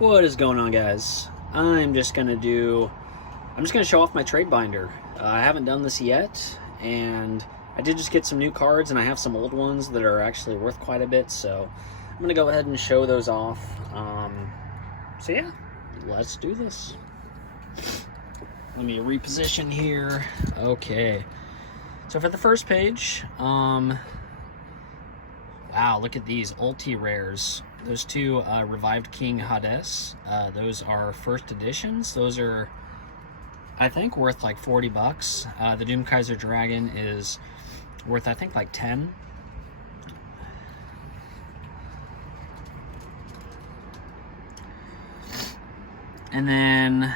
What is going on, guys? I'm just gonna show off my trade binder. I haven't done this yet, and I did just get some new cards, and I have some old ones that are actually worth quite a bit, so I'm gonna go ahead and show those off. So yeah, let's do this. Let me reposition here. Okay, so for the first page, wow, look at these Ulti rares. Those two Revived King Hades, those are first editions. Those are, I think, worth like 40 bucks. The Doom Kaiser Dragon is worth, I think, like 10. And then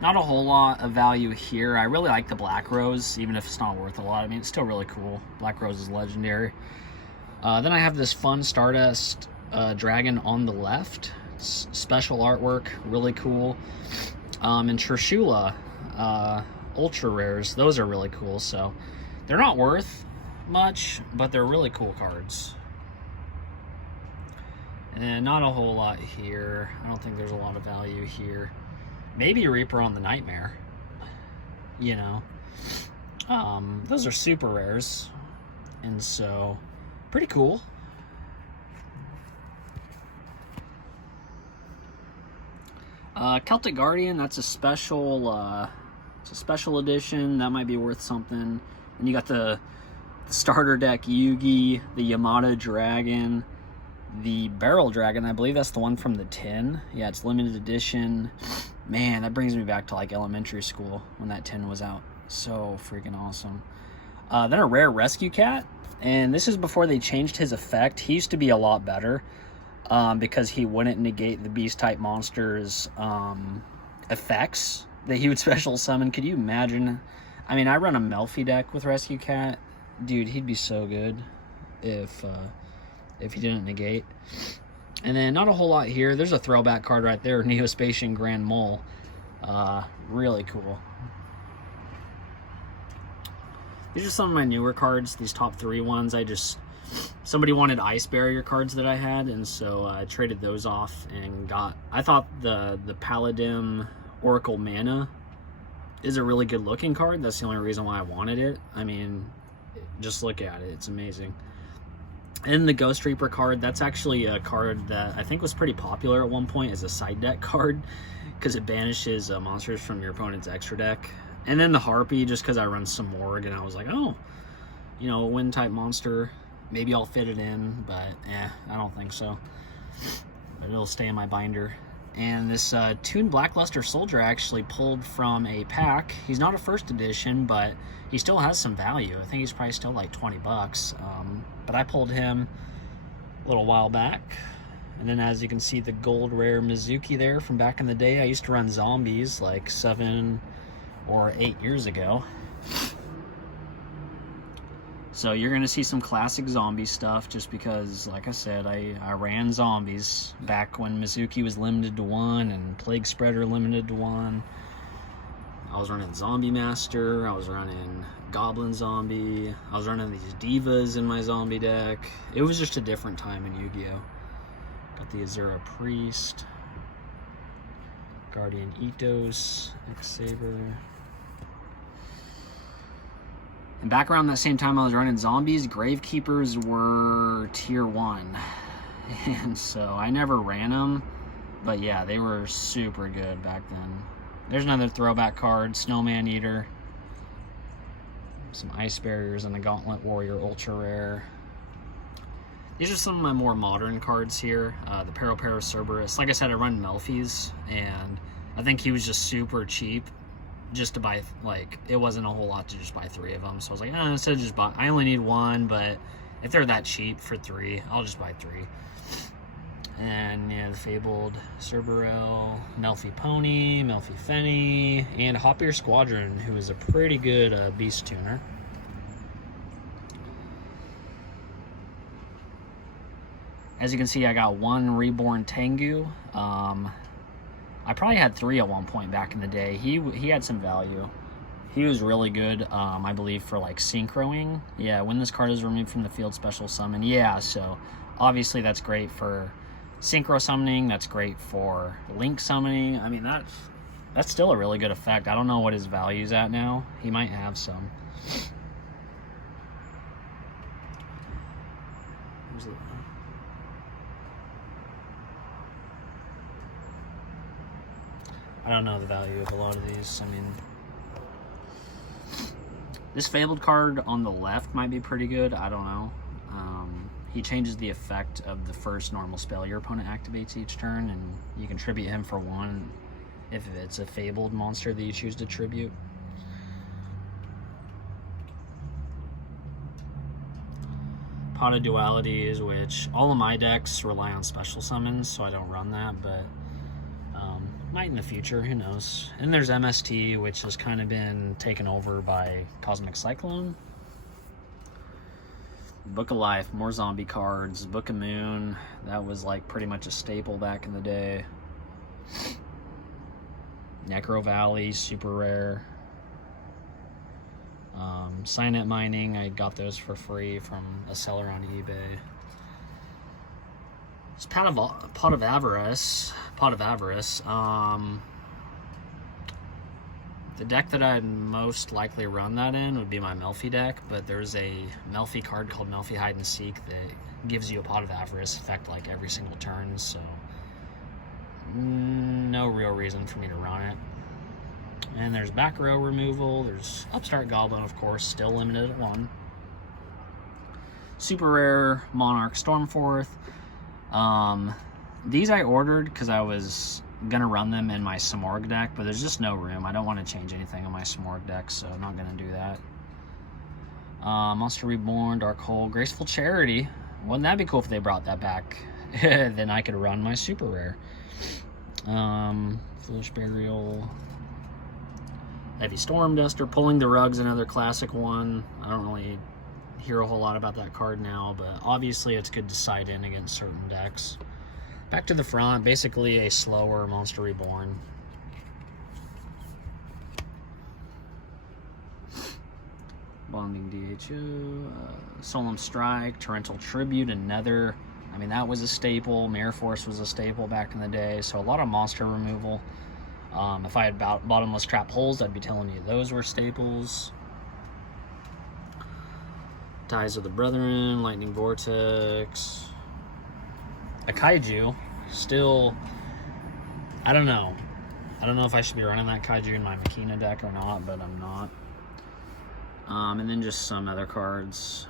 not a whole lot of value here. I really like the Black Rose, even if it's not worth a lot. I mean, it's still really cool. Black Rose is legendary. Then I have this fun Stardust dragon on the left. Special artwork, really cool. And Trishula ultra rares, those are really cool. So they're not worth much, but they're really cool cards. And not a whole lot here. I don't think there's a lot of value here. Maybe Reaper on the Nightmare, you know. Those are super rares, and so pretty cool. Celtic Guardian, that's a special it's a special edition. That might be worth something. And you got the starter deck Yugi, the Yamato Dragon, the Barrel Dragon. I believe that's the one from the tin. Yeah, it's limited edition. Man, that brings me back to like elementary school when that tin was out. So freaking awesome. Then a rare Rescue Cat. And this is before they changed his effect. He used to be a lot better. Because he wouldn't negate the beast-type monster's effects that he would special summon. Could you imagine? I mean, I run a Melfi deck with Rescue Cat. Dude, he'd be so good if he didn't negate. And then not a whole lot here. There's a throwback card right there, Neospatian Grand Mole. Really cool. These are some of my newer cards, these top 3 ones. Somebody wanted Ice Barrier cards that I had, and so I traded those off and got, I thought the Paladin Oracle Mana is a really good looking card. That's the only reason why I wanted it. I mean, just look at it, it's amazing. And the Ghost Reaper card, that's actually a card that I think was pretty popular at one point as a side deck card, because it banishes monsters from your opponent's extra deck. And then the Harpy, just because I run some Morg, and I was like, oh, you know, a wind type monster, maybe I'll fit it in, but I don't think so. But it'll stay in my binder. And this Toon Blackluster Soldier I actually pulled from a pack. He's not a first edition, but he still has some value. I think he's probably still like 20 bucks. But I pulled him a little while back. And then as you can see, the gold rare Mizuki there from back in the day. I used to run zombies like 7 or 8 years ago. So you're going to see some classic zombie stuff just because, like I said, I ran zombies back when Mizuki was limited to 1 and Plague Spreader limited to 1. I was running Zombie Master, I was running Goblin Zombie, I was running these Divas in my zombie deck. It was just a different time in Yu-Gi-Oh! Got the Azura Priest, Guardian Ethos, X-Saber. And back around that same time I was running zombies, Gravekeepers were tier 1. And so I never ran them, but yeah, they were super good back then. There's another throwback card, Snowman Eater. Some Ice Barriers and the Gauntlet Warrior Ultra Rare. These are some of my more modern cards here. The Parapara Cerberus. Like I said, I run Melfi's, and I think he was just super cheap. Just to buy, like, it wasn't a whole lot to just buy 3 of them. So I was like, instead of just buy, I only need 1, but if they're that cheap for 3, I'll just buy 3. And yeah, the Fabled Cerberel, Melfi Pony, Melfi Fenny, and Hoppier Squadron, who is a pretty good beast tuner. As you can see, I got 1 Reborn Tengu. I probably had 3 at one point back in the day. He had some value. He was really good, I believe, for like synchroing. Yeah, when this card is removed from the field, special summon. Yeah, so obviously that's great for synchro summoning. That's great for link summoning. I mean, that's still a really good effect. I don't know what his value's at now. He might have some. I don't know the value of a lot of these. I mean, this Fabled card on the left might be pretty good. I don't know. He changes the effect of the first normal spell your opponent activates each turn, and you can tribute him for 1 if it's a Fabled monster that you choose to tribute. Pot of Dualities, which all of my decks rely on special summons, so I don't run that, but might in the future, who knows. And there's MST, which has kind of been taken over by Cosmic Cyclone. Book of Life, more zombie cards. Book of Moon, that was like pretty much a staple back in the day. Necro Valley, super rare. Signet Mining, I got those for free from a seller on eBay. It's Pot of Avarice. The deck that I'd most likely run that in would be my Melfi deck, but there's a Melfi card called Melfi Hide and Seek that gives you a Pot of Avarice effect like every single turn, so no real reason for me to run it. And there's back row removal. There's Upstart Goblin, of course, still limited at 1. Super rare Monarch Stormforth. These I ordered because I was gonna run them in my Simorgh deck, but there's just no room. I don't want to change anything on my Simorgh deck, so I'm not gonna do that. Monster Reborn, Darkhold, Graceful Charity. Wouldn't that be cool if they brought that back? Then I could run my super rare. Foolish Burial. Heavy Storm Duster, Pulling the Rug's another classic one. I don't really hear a whole lot about that card now, but obviously it's good to side in against certain decks. Back to the front, basically a slower Monster Reborn. Bonding DHO, Solemn Strike, Torrential Tribute, another. I mean, that was a staple. Mirror Force was a staple back in the day, so a lot of monster removal. If I had Bottomless Trap Holes, I'd be telling you those were staples. Ties of the Brethren, Lightning Vortex. A Kaiju, still, I don't know. I don't know if I should be running that Kaiju in my Makina deck or not, but I'm not. And then just some other cards.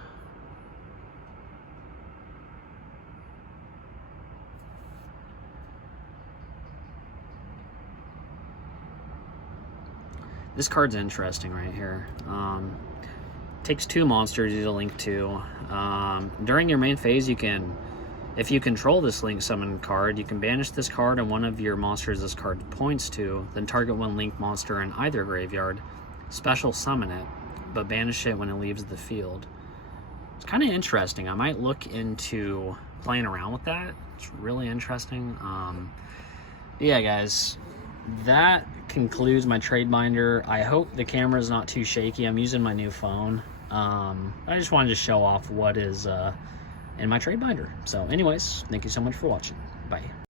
This card's interesting right here. Takes 2 monsters you to link to. During your main phase, you can, if you control this link summon card, you can banish this card and one of your monsters this card points to, then target 1 link monster in either graveyard, special summon it, but banish it when it leaves the field. It's kind of interesting. I might look into playing around with that. It's really interesting. Yeah, guys, that concludes my trade binder. I hope the camera is not too shaky. I'm using my new phone. I just wanted to show off what is in my trade binder. So anyways, thank you so much for watching. Bye.